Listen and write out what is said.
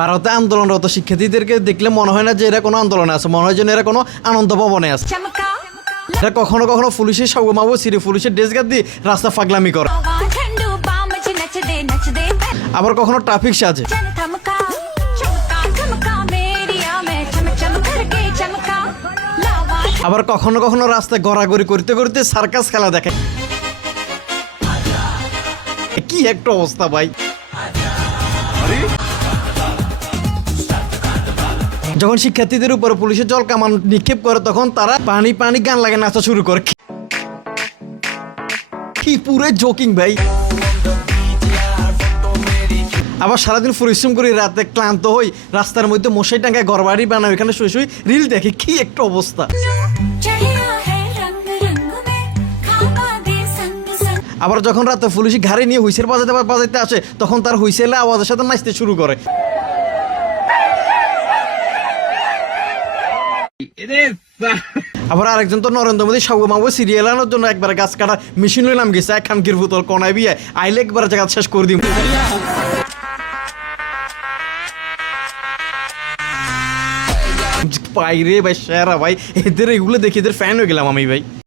ভারতে আন্দোলনরত শিক্ষার্থীদেরকে দেখলে মনে হয় না যে এরা কোনো আন্দোলনে আছে, মনে হয় যেন এরা কোনো আনন্দ ভবনে আছে। এরা কখনো কখনো পুলিশের সাবমাবু সিরে পুলিশের ড্রেস গাদ দিয়ে রাস্তা পাগলামি করে, আবার কখনো ট্রাফিক সাজে, আবার কখনো কখনো রাস্তায় গড়াগড়ি করতে করতে সার্কাস খেলা দেখে। কি একটা অবস্থা ভাই। যখন শিক্ষার্থীদের উপরে পুলিশের জল কামান নিক্ষেপ করে তখন তারা পানি পানি গান লাগে নাচা শুরু করে। কি পুরো জোকিং ভাই। আবার সারাদিন পরিশ্রম করি, রাতে ক্লান্ত হই, রাস্তার মধ্যে মশাই টাঙ্গায় ঘর বাড়ি বানায়, ওইখানে শুয়ে শুয়ে রিল দেখে। কি একটা অবস্থা। আবার যখন রাতে পুলিশ ঘাড়ে নিয়ে হুইসেল বাজাইতে আসে তখন তার হুইসেলে আওয়াজের সাথে নাচতে শুরু করে। আবার আরেকজন তো নরেন্দ্র মোদী সাবমাবু সিরিয়াল আনার জন্য একবার গাছ কাটা মেশিন লইলাম গেছে, এক খানকির বোতল কনায় বিয়ে আইলে একবার জায়গা শেষ করে দিব। পাই রে ভাই, সেরা ভাই, এদের এগুলো দেখে এদের ফ্যান হয়ে গেলাম আমি ভাই।